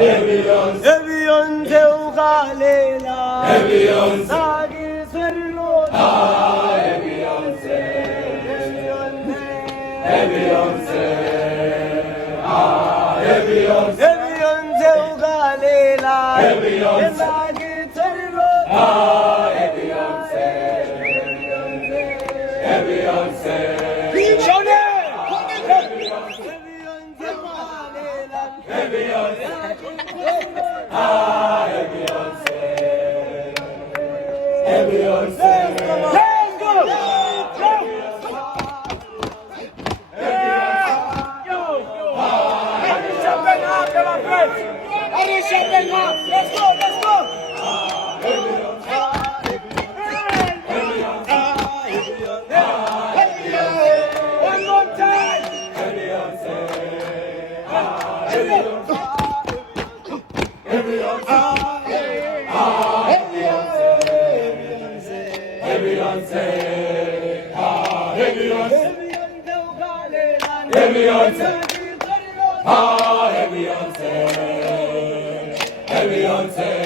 Beyonce ugalela Sagi swarlo Beyonce ugalela Sagi swarlo Let's go! One more time! Beyonce.